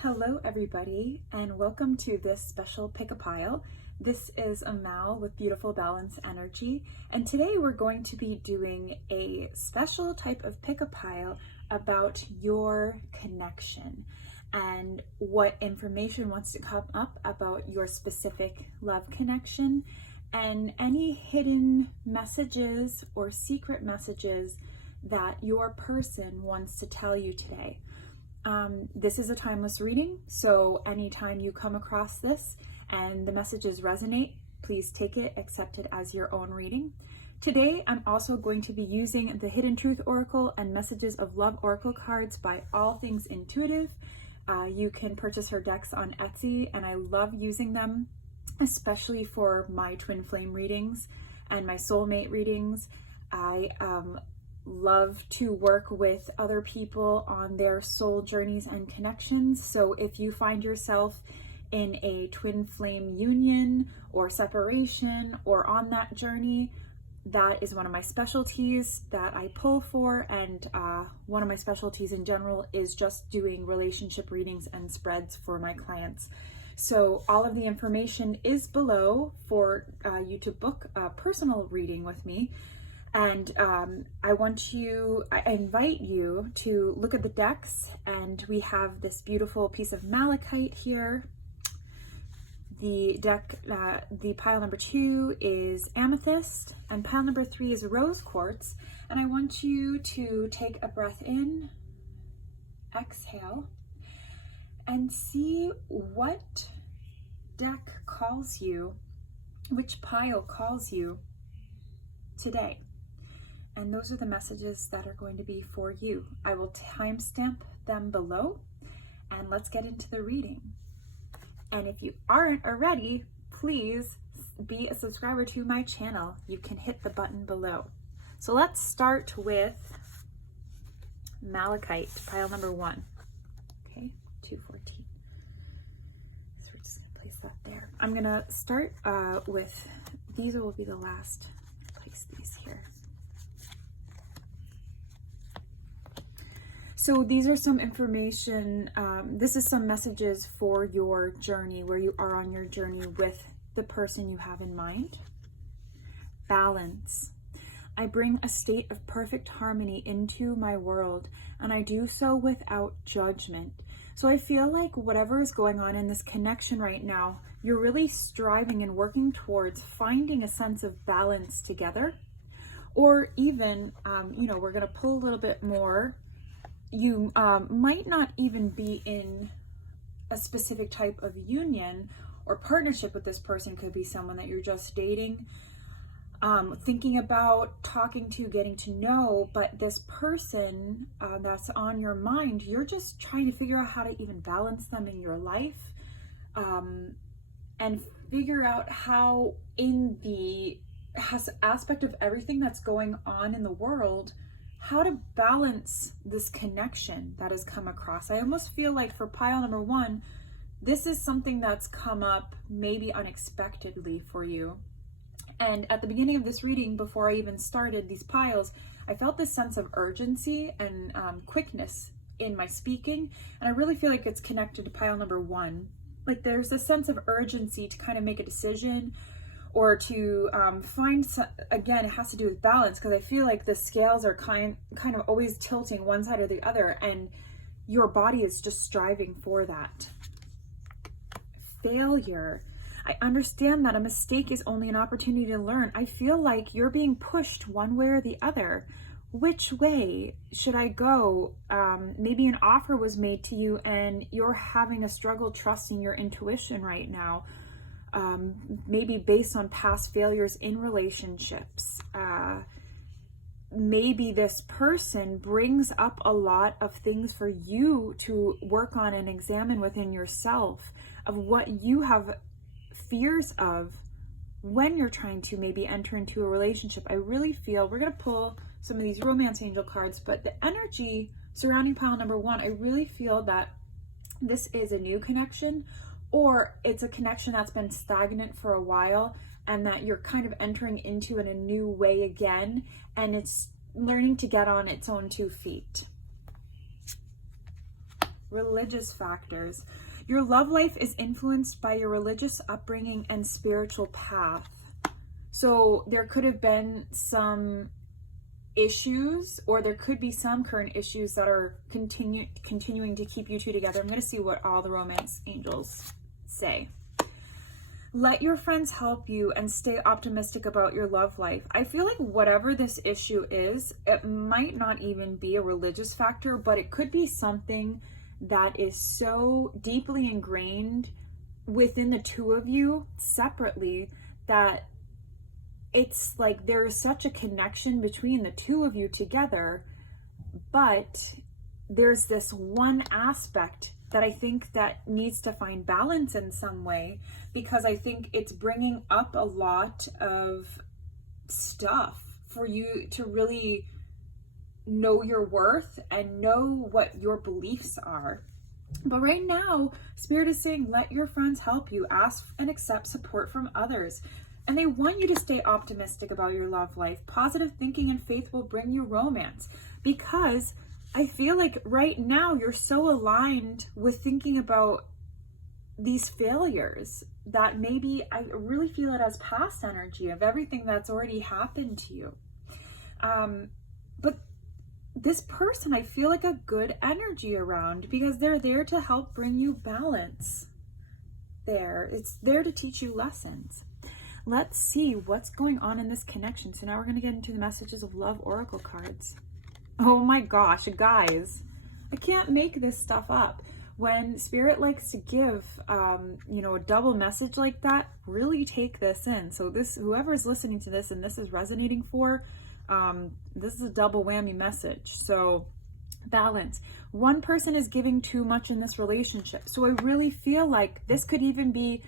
Hello everybody, and welcome to this special Pick a Pile. This is Amal with Beautiful Balance Energy, and today we're going to be doing a special type of Pick a Pile about your connection and what information wants to come up about your specific love connection and any hidden messages or secret messages that your person wants to tell you today. This is a timeless reading, so anytime you come across this and the messages resonate, please take it, accept it as your own reading. Today, I'm also going to be using the Hidden Truth Oracle and Messages of Love Oracle cards by All Things Intuitive. You can purchase her decks on Etsy, and I love using them, especially for my twin flame readings and my soulmate readings. I love to work with other people on their soul journeys and connections. So if you find yourself in a twin flame union or separation or on that journey, that is one of my specialties that I pull for. And one of my specialties in general is just doing relationship readings and spreads for my clients. So all of the information is below for you to book a personal reading with me. And I invite you to look at the decks, and we have this beautiful piece of malachite here. The deck, the pile number 2 is amethyst, and pile number 3 is rose quartz. And I want you to take a breath in, exhale, and see what deck calls you, which pile calls you today. And those are the messages that are going to be for you. I will timestamp them below, and let's get into the reading. And if you aren't already, please be a subscriber to my channel. You can hit the button below. So let's start with malachite, pile number 1. Okay, 214. So we're just gonna place that there. I'm gonna start with, these will be the last, place these here. So these are some information, this is some messages for your journey, where you are on your journey with the person you have in mind. Balance. I bring a state of perfect harmony into my world, and I do so without judgment. So I feel like whatever is going on in this connection right now, you're really striving and working towards finding a sense of balance together. Or even, we're gonna pull a little bit more. You might not even be in a specific type of union or partnership with this person. Could be someone that you're just dating, thinking about, talking to, getting to know. But this person that's on your mind, you're just trying to figure out how to even balance them in your life, and figure out how in the aspect of everything that's going on in the world, how to balance this connection that has come across. I almost feel like for pile number 1, this is something that's come up maybe unexpectedly for you. And at the beginning of this reading, before I even started these piles, I felt this sense of urgency and quickness in my speaking. And I really feel like it's connected to pile number 1. Like there's a sense of urgency to kind of make a decision, or to again, it has to do with balance, because I feel like the scales are kind of always tilting one side or the other, and your body is just striving for that. Failure. I understand that a mistake is only an opportunity to learn. I feel like you're being pushed one way or the other. Which way should I go? Maybe an offer was made to you and you're having a struggle trusting your intuition right now. Maybe based on past failures in relationships. Maybe this person brings up a lot of things for you to work on and examine within yourself, of what you have fears of when you're trying to maybe enter into a relationship. I really feel, we're going to pull some of these romance angel cards, but the energy surrounding pile number 1, I really feel that this is a new connection, or it's a connection that's been stagnant for a while, and that you're kind of entering into in a new way again, and it's learning to get on its own 2 feet. religious factors. Your love life is influenced by your religious upbringing and spiritual path. So there could have been some issues, or there could be some current issues that are continuing to keep you two together. I'm going to see what all the romance angels say. Let your friends help you and stay optimistic about your love life. I feel like whatever this issue is, it might not even be a religious factor, but it could be something that is so deeply ingrained within the two of you separately that it's like there is such a connection between the two of you together, but there's this one aspect that I think that needs to find balance in some way, because I think it's bringing up a lot of stuff for you to really know your worth and know what your beliefs are. But right now, Spirit is saying, let your friends help you, ask and accept support from others. And they want you to stay optimistic about your love life. Positive thinking and faith will bring you romance, because I feel like right now you're so aligned with thinking about these failures that maybe I really feel it as past energy of everything that's already happened to you. But this person, I feel like a good energy around, because they're there to help bring you balance there. It's there to teach you lessons. Let's see what's going on in this connection. So now we're going to get into the messages of love oracle cards. Oh my gosh, guys, I can't make this stuff up. When Spirit likes to give, a double message like that, really take this in. So this, whoever's listening to this and this is resonating for, this is a double whammy message. So balance. One person is giving too much in this relationship. So I really feel like this could even be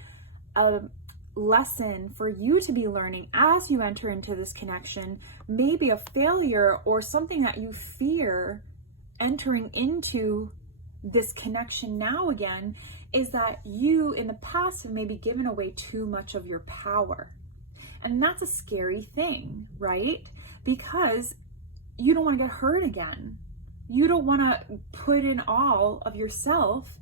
a lesson for you to be learning as you enter into this connection. Maybe a failure or something that you fear entering into this connection now again is that you in the past have maybe given away too much of your power. And that's a scary thing, right? Because you don't want to get hurt again. You don't want to put in all of yourself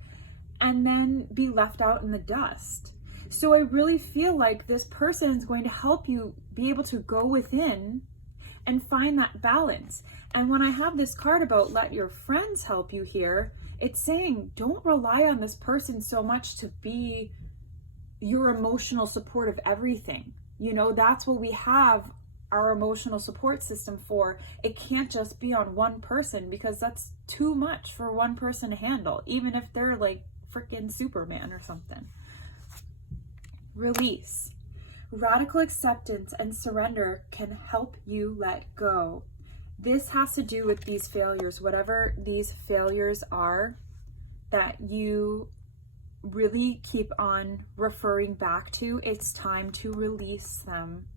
and then be left out in the dust. So I really feel like this person is going to help you be able to go within and find that balance. And when I have this card about let your friends help you here, it's saying don't rely on this person so much to be your emotional support of everything. You know, that's what we have our emotional support system for. It can't just be on one person, because that's too much for one person to handle, even if they're like freaking Superman or something. Release. Radical acceptance and surrender can help you let go. This has to do with these failures, whatever these failures are that you really keep on referring back to. It's time to release them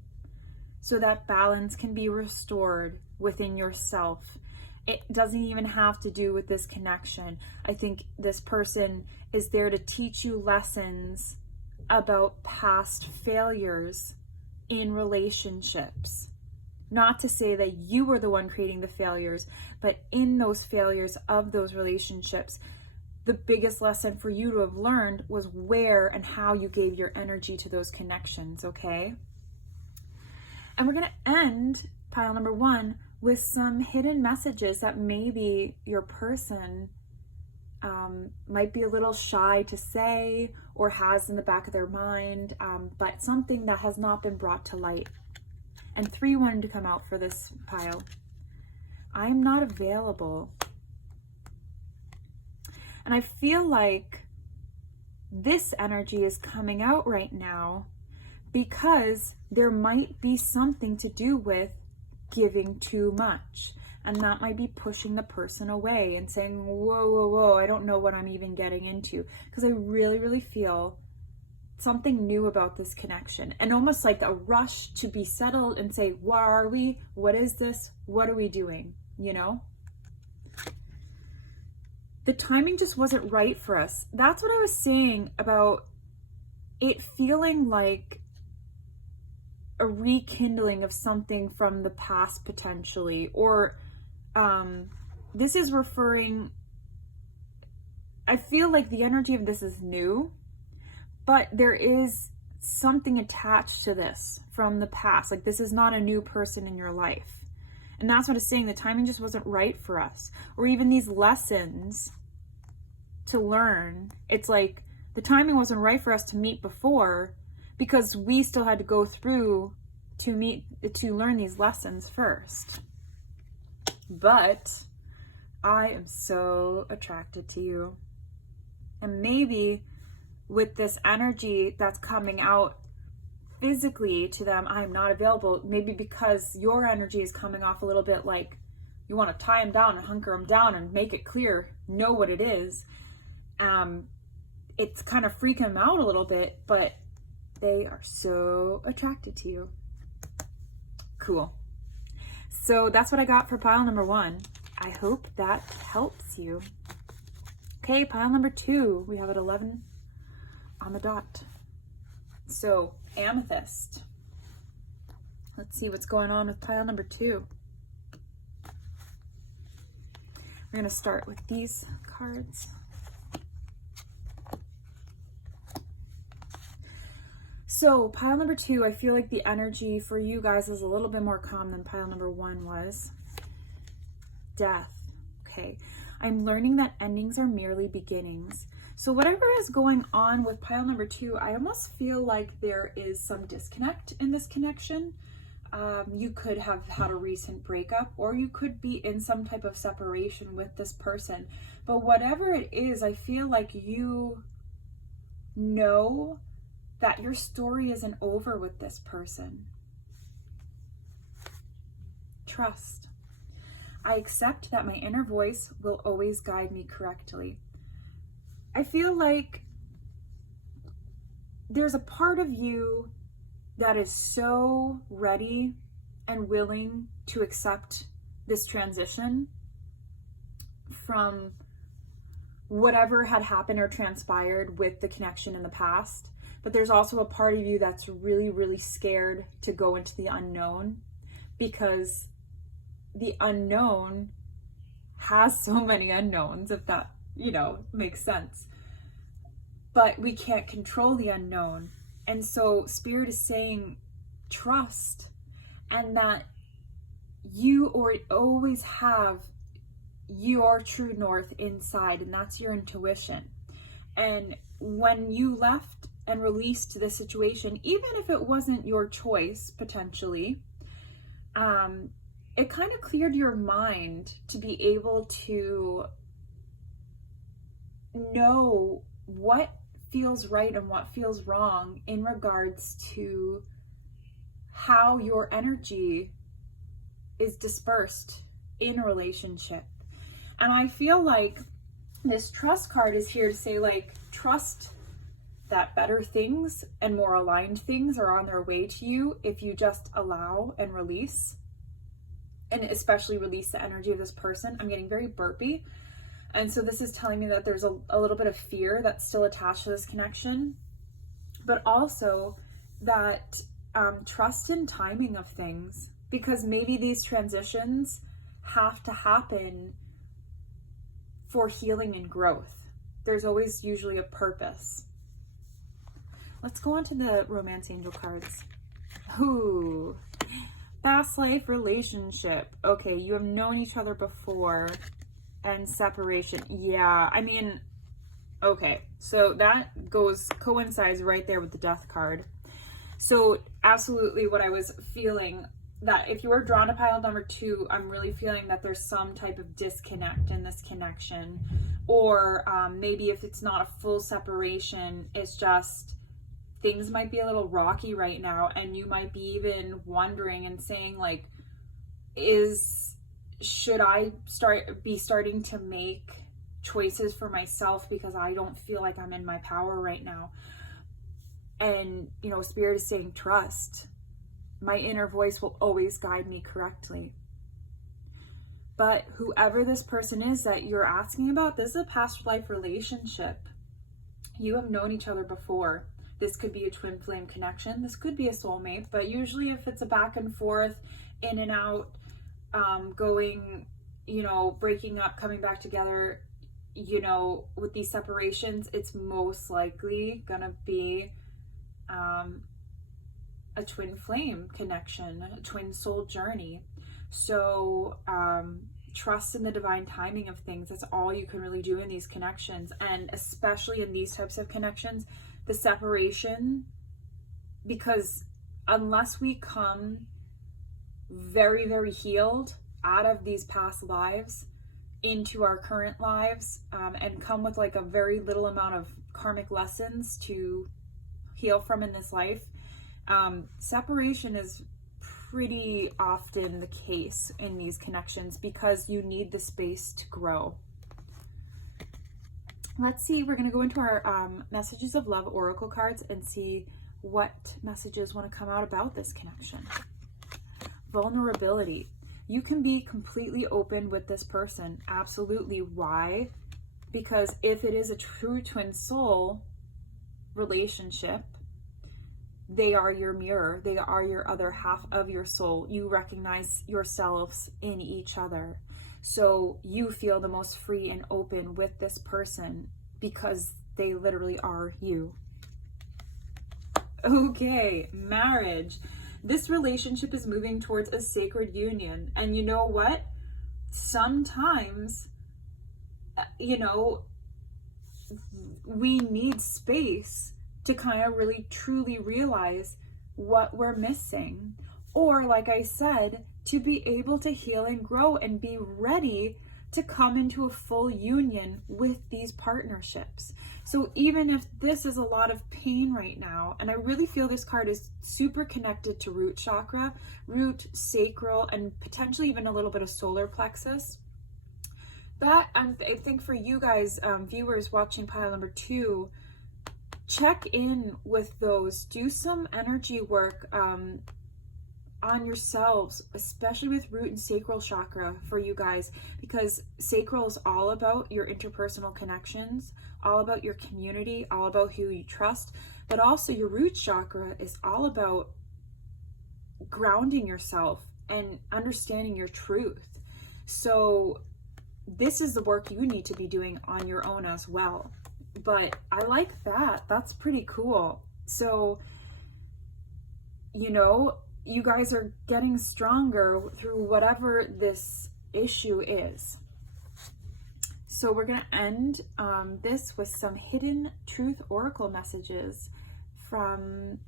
so that balance can be restored within yourself. It doesn't even have to do with this connection. I think this person is there to teach you lessons about past failures in relationships. Not to say that you were the one creating the failures, but in those failures of those relationships, the biggest lesson for you to have learned was where and how you gave your energy to those connections, okay? And we're going to end pile number 1 with some hidden messages that maybe your person might be a little shy to say or has in the back of their mind, but something that has not been brought to light. And 3 wanted to come out for this pile. I'm not available. And I feel like this energy is coming out right now because there might be something to do with giving too much. And that might be pushing the person away and saying, whoa, I don't know what I'm even getting into. Because I really, really feel something new about this connection. And almost like a rush to be settled and say, where are we? What is this? What are we doing? You know? The timing just wasn't right for us. That's what I was saying about it feeling like a rekindling of something from the past potentially, or this is referring I feel like the energy of this is new, but there is something attached to this from the past. Like, this is not a new person in your life. And that's what it's saying. The timing just wasn't right for us. Or even these lessons to learn. It's like the timing wasn't right for us to meet before because we still had to go through to learn these lessons first. But I am so attracted to you. And maybe with this energy that's coming out physically to them, I'm not available. Maybe because your energy is coming off a little bit like you want to tie them down and hunker them down and make it clear, know what it is. It's kind of freaking them out a little bit, but they are so attracted to you. Cool. So that's what I got for pile number 1. I hope that helps you. Okay, pile number 2. We have it 11 on the dot. So, amethyst. Let's see what's going on with pile number 2. We're going to start with these cards. So, pile number 2, I feel like the energy for you guys is a little bit more calm than pile number 1 was. Death. Okay. I'm learning that endings are merely beginnings. So whatever is going on with pile number 2, I almost feel like there is some disconnect in this connection. You could have had a recent breakup, or you could be in some type of separation with this person. But whatever it is, I feel like you know that your story isn't over with this person. Trust. I accept that my inner voice will always guide me correctly. I feel like there's a part of you that is so ready and willing to accept this transition from whatever had happened or transpired with the connection in the past. But there's also a part of you that's really, really scared to go into the unknown, because the unknown has so many unknowns, if that, makes sense. But we can't control the unknown. And so Spirit is saying trust, and that you always have your true north inside, and that's your intuition. And when you left and released this situation, even if it wasn't your choice, potentially, it kind of cleared your mind to be able to know what feels right and what feels wrong in regards to how your energy is dispersed in a relationship. And I feel like this trust card is here to say, like, trust that better things and more aligned things are on their way to you if you just allow and release, and especially release the energy of this person. I'm getting very burpy. And so this is telling me that there's a little bit of fear that's still attached to this connection, but also that trust in timing of things, because maybe these transitions have to happen for healing and growth. There's always usually a purpose. Let's go on to the romance angel cards. Ooh, past life relationship. Okay, you have known each other before, and separation. Yeah, I mean, okay, so that coincides right there with the death card. So absolutely what I was feeling, that if you were drawn to pile number 2, I'm really feeling that there's some type of disconnect in this connection. Or maybe if it's not a full separation, it's just things might be a little rocky right now, and you might be even wondering and saying, like, should I be starting to make choices for myself because I don't feel like I'm in my power right now? And, Spirit is saying, trust. My inner voice will always guide me correctly. But whoever this person is that you're asking about, this is a past life relationship. You have known each other before. This could be a twin flame connection. This could be a soulmate, but usually if it's a back and forth, in and out, going, breaking up, coming back together, you know, with these separations, it's most likely gonna be a twin flame connection, a twin soul journey. So trust in the divine timing of things. That's all you can really do in these connections. And especially in these types of connections, the separation, because unless we come very, very healed out of these past lives into our current lives, and come with like a very little amount of karmic lessons to heal from in this life, separation is pretty often the case in these connections because you need the space to grow. Let's see, we're going to go into our messages of love oracle cards and see what messages want to come out about this connection. Vulnerability. You can be completely open with this person. Absolutely. Why? Because if it is a true twin soul relationship, they are your mirror. They are your other half of your soul. You recognize yourselves in each other. So you feel the most free and open with this person because they literally are you. Okay, marriage. This relationship is moving towards a sacred union. And you know what? Sometimes, you know, we need space to kind of really truly realize what we're missing. Or, like I said, to be able to heal and grow and be ready to come into a full union with these partnerships. So even if this is a lot of pain right now, and I really feel this card is super connected to root chakra, root, sacral, and potentially even a little bit of solar plexus. That, I think for you guys, viewers watching pile number 2, check in with those. Do some energy work on yourselves, especially with root and sacral chakra for you guys, because sacral is all about your interpersonal connections, all about your community, all about who you trust, but also your root chakra is all about grounding yourself and understanding your truth. So this is the work you need to be doing on your own as well. But I like that. That's pretty cool. So, you know, you guys are getting stronger through whatever this issue is. So we're going to end this with some hidden truth oracle messages from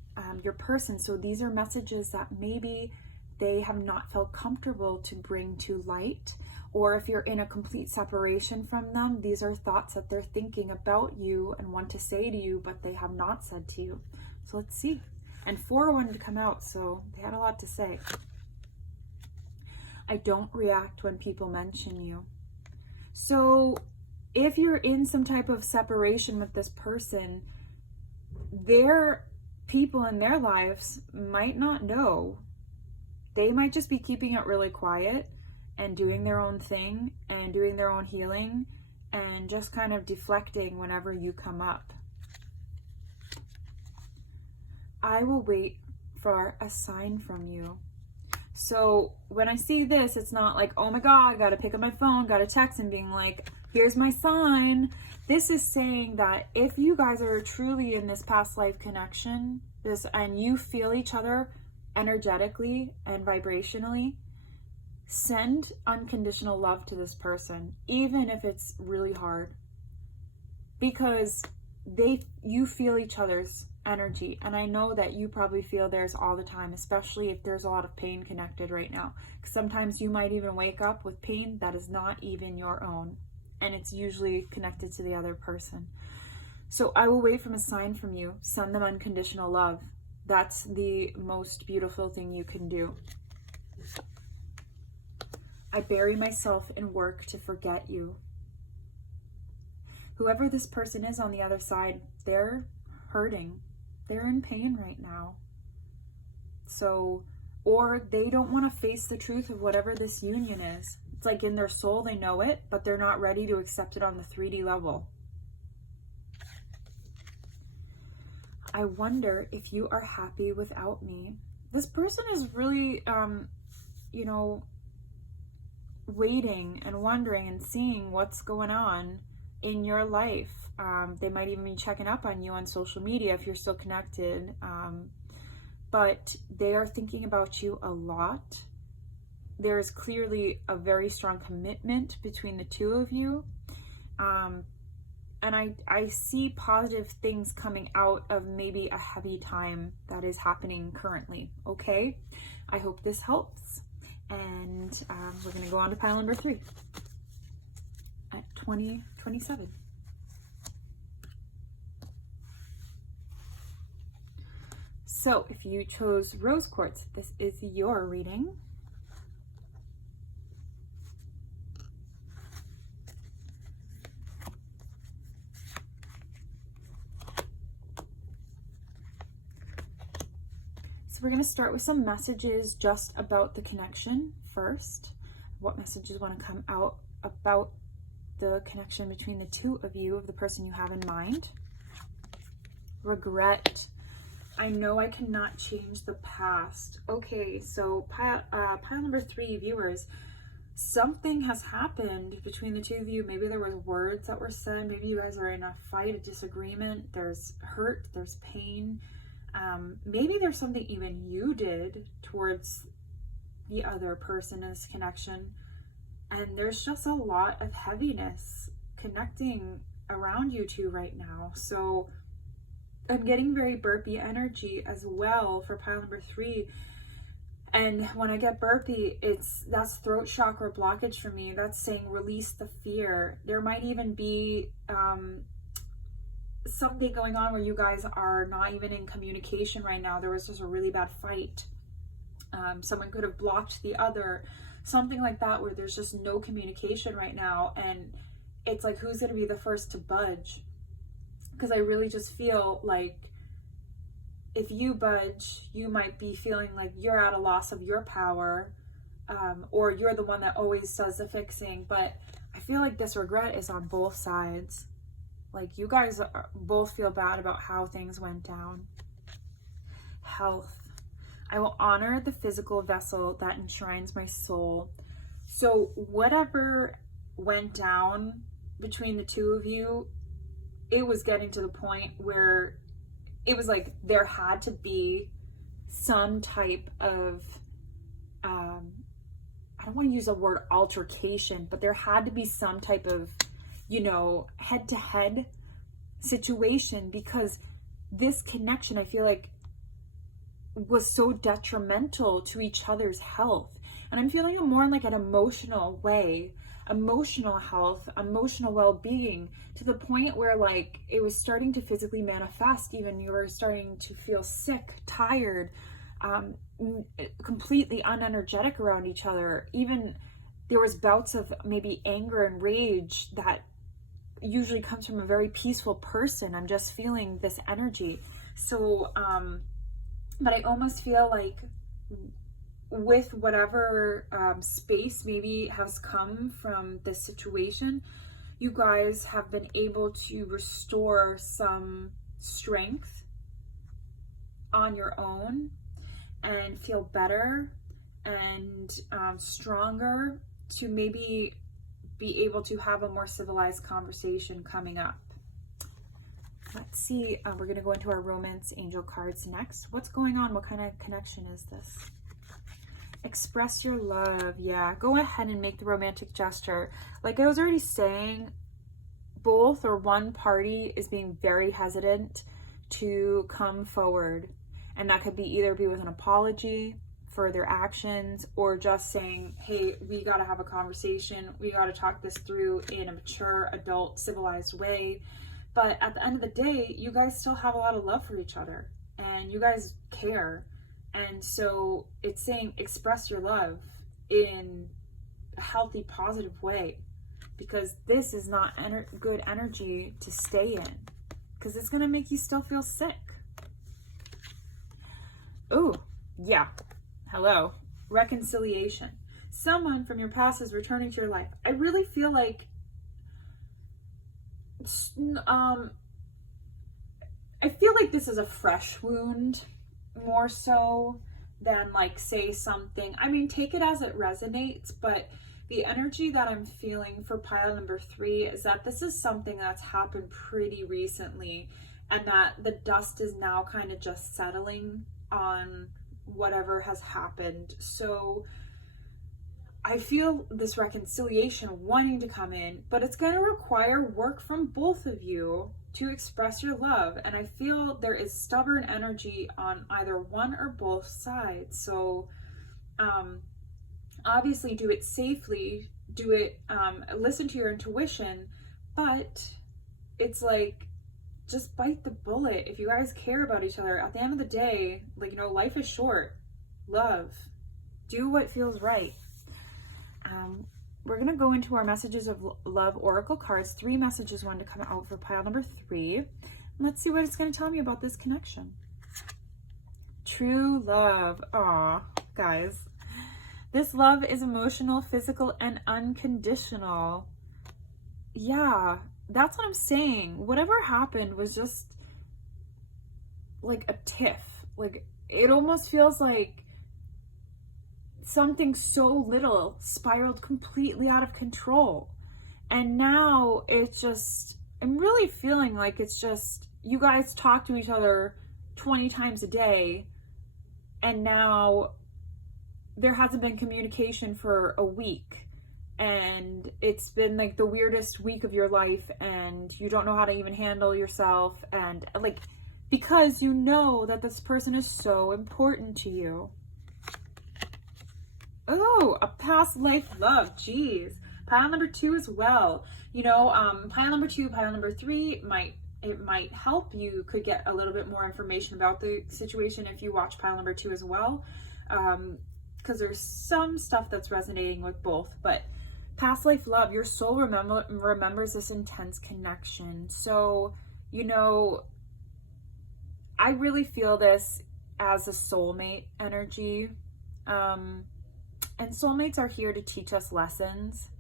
your person. So these are messages that maybe they have not felt comfortable to bring to light, or if you're in a complete separation from them, these are thoughts that they're thinking about you and want to say to you, but they have not said to you. So let's see. And 4 wanted to come out, so they had a lot to say. I don't react when people mention you. So if you're in some type of separation with this person, their people in their lives might not know. They might just be keeping it really quiet and doing their own thing and doing their own healing and just kind of deflecting whenever you come up. I will wait for a sign from you. So when I see this, it's not like, oh my God, gotta pick up my phone, gotta text and being like, here's my sign. This is saying that if you guys are truly in this past life connection, and you feel each other energetically and vibrationally, send unconditional love to this person, even if it's really hard, because you feel each other's energy. And I know that you probably feel theirs all the time, especially if there's a lot of pain connected right now. Sometimes you might even wake up with pain that is not even your own, and it's usually connected to the other person. So I will wait for a sign from you. Send them unconditional love. That's the most beautiful thing you can do. I bury myself in work to forget you. Whoever this person is on the other side, they're hurting. They're in pain right now. So, or they don't want to face the truth of whatever this union is. It's like in their soul, they know it, but they're not ready to accept it on the 3D level. I wonder if you are happy without me. This person is really, you know, waiting and wondering and seeing what's going on in your life. They might even be checking up on you on social media if you're still connected. But they are thinking about you a lot. There is clearly a very strong commitment between the two of you. And I see positive things coming out of maybe a heavy time that is happening currently, okay? I hope this helps. And we're going to go on to pile number 3 at 2027. So if you chose rose quartz, this is your reading. We're going to start with some messages just about the connection first. What messages want to come out about the connection between the two of you, of the person you have in mind. Regret. I know I cannot change the past. Okay, so pile number 3, viewers. Something has happened between the two of you. Maybe there was words that were said. Maybe you guys are in a fight, a disagreement. There's hurt, there's pain. Maybe there's something even you did towards the other person in this connection, and there's just a lot of heaviness connecting around you two right now. So I'm getting very burpy energy as well for pile number 3. And when I get burpy, that's throat chakra blockage for me. That's saying release the fear. There might even be something going on where you guys are not even in communication right now. There was just a really bad fight. Someone could have blocked the other, something like that, where there's just no communication right now. And it's like, who's going to be the first to budge? Because I really just feel like if you budge, you might be feeling like you're at a loss of your power, or you're the one that always does the fixing. But I feel like this regret is on both sides. Like, you guys both feel bad about how things went down. Health. I will honor the physical vessel that enshrines my soul. So whatever went down between the two of you, it was getting to the point where it was like there had to be some type of, I don't want to use the word altercation, but there had to be some type of, head-to-head situation, because this connection, I feel like, was so detrimental to each other's health. And I'm feeling it more in like an emotional way, emotional health, emotional well-being, to the point where like it was starting to physically manifest. Even you were starting to feel sick, tired, completely unenergetic around each other. Even there was bouts of maybe anger and rage that usually comes from a very peaceful person. I'm just feeling this energy. So, but I almost feel like with whatever space maybe has come from this situation, you guys have been able to restore some strength on your own and feel better and stronger to maybe be able to have a more civilized conversation coming up. Let's see, we're going to go into our romance angel cards next. What's going on? What kind of connection is this? Express your love. Yeah, go ahead and make the romantic gesture. Like I was already saying, both or one party is being very hesitant to come forward. And that could be either be with an apology for their actions, or just saying, hey, we got to have a conversation. We got to talk this through in a mature, adult, civilized way. But at the end of the day, you guys still have a lot of love for each other and you guys care. And so it's saying express your love in a healthy, positive way, because this is not good energy to stay in, because it's going to make you still feel sick. Oh, yeah. Hello. Reconciliation. Someone from your past is returning to your life. I really feel like this is a fresh wound more so than like say something. I mean, take it as it resonates, but the energy that I'm feeling for pile number 3 is that this is something that's happened pretty recently, and that the dust is now kind of just settling on whatever has happened. So I feel this reconciliation wanting to come in, but it's going to require work from both of you to express your love. And I feel there is stubborn energy on either one or both sides. So obviously do it safely, do it, listen to your intuition, but it's like, just bite the bullet. If you guys care about each other, at the end of the day, like, you know, life is short. Love. Do what feels right. We're going to go into our messages of love oracle cards. 3 messages want to come out for pile number 3. And let's see what it's going to tell me about this connection. True love. Aw, guys. This love is emotional, physical, and unconditional. Yeah, that's what I'm saying. Whatever happened was just like a tiff. Like, it almost feels like something so little spiraled completely out of control. And now it's just, I'm really feeling like it's just, you guys talk to each other 20 times a day, and now there hasn't been communication for a week, and it's been like the weirdest week of your life, and you don't know how to even handle yourself, and like, because you know that this person is so important to you. Oh, a past life love. Jeez. Pile number 2 as well. You know, pile number 2, pile number 3 might help. You could get a little bit more information about the situation if you watch pile number 2 as well. Because there's some stuff that's resonating with both. But past life love, your soul remembers this intense connection. So, you know, I really feel this as a soulmate energy. And soulmates are here to teach us lessons,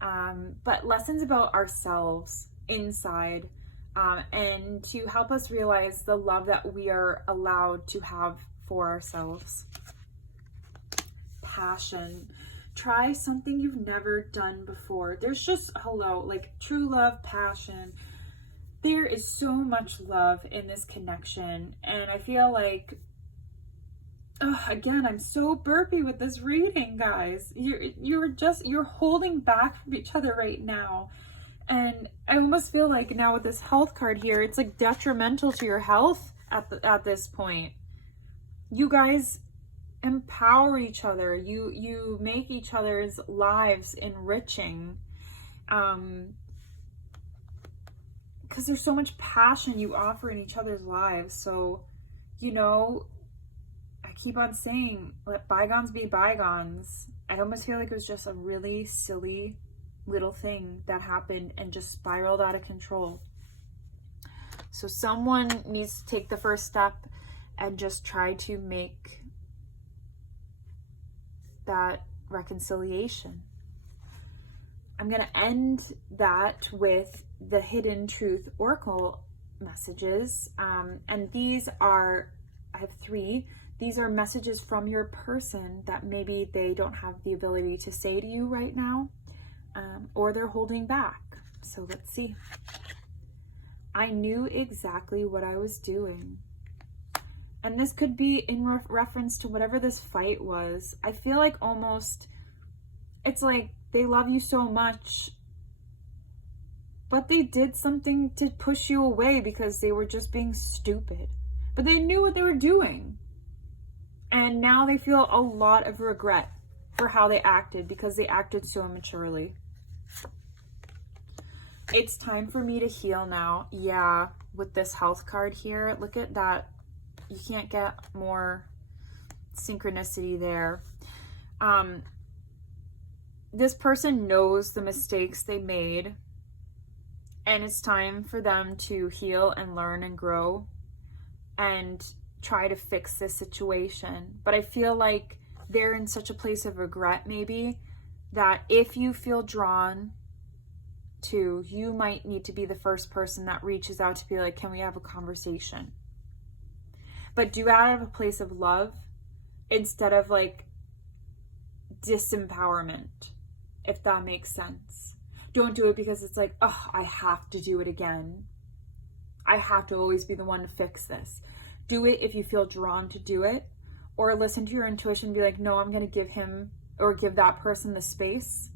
but lessons about ourselves inside, and to help us realize the love that we are allowed to have for ourselves. Passion. Try something you've never done before. There's just, like true love, passion. There is so much love in this connection, and I feel like, again, I'm so burpy with this reading, guys. You're holding back from each other right now. And I almost feel like now with this health card here, it's like detrimental to your health at this point. You guys empower each other. You make each other's lives enriching. Because there's so much passion you offer in each other's lives. So, you know, I keep on saying, let bygones be bygones. I almost feel like it was just a really silly little thing that happened and just spiraled out of control. So someone needs to take the first step and just try to make that reconciliation. I'm going to end that with the Hidden Truth Oracle messages. And these are, I have 3. These are messages from your person that maybe they don't have the ability to say to you right now, or they're holding back. So let's see. I knew exactly what I was doing. And this could be in reference to whatever this fight was. I feel like almost, it's like they love you so much, but they did something to push you away because they were just being stupid. But they knew what they were doing. And now they feel a lot of regret for how they acted because they acted so immaturely. It's time for me to heal now. Yeah, with this health card here, look at that. You can't get more synchronicity there. This person knows the mistakes they made, and it's time for them to heal and learn and grow and try to fix this situation. But I feel like they're in such a place of regret maybe that if you feel drawn to, you might need to be the first person that reaches out to be like, can we have a conversation? But do out of a place of love instead of like disempowerment. if that makes sense. Don't do it because it's like, oh, I have to do it again. I have to always be the one to fix this. Do it if you feel drawn to do it, or listen to your intuition and be like, no, I'm going to give him or give that person the space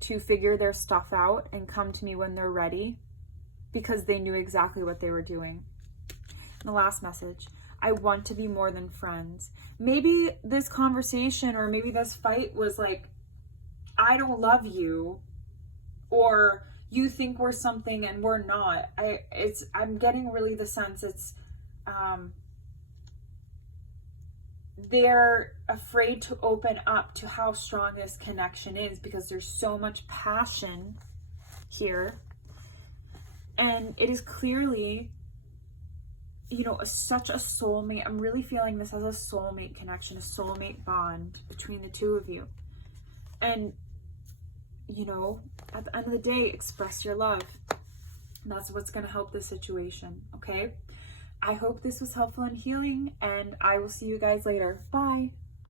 to figure their stuff out and come to me when they're ready, because they knew exactly what they were doing. And the last message, I want to be more than friends. Maybe this conversation or maybe this fight was like, I don't love you, or you think we're something and we're not. I'm getting really the sense it's they're afraid to open up to how strong this connection is because there's so much passion here. And it is clearly, such a soulmate. I'm really feeling this as a soulmate connection, a soulmate bond between the two of you. And, at the end of the day, express your love. That's what's going to help this situation, okay? I hope this was helpful and healing, and I will see you guys later. Bye.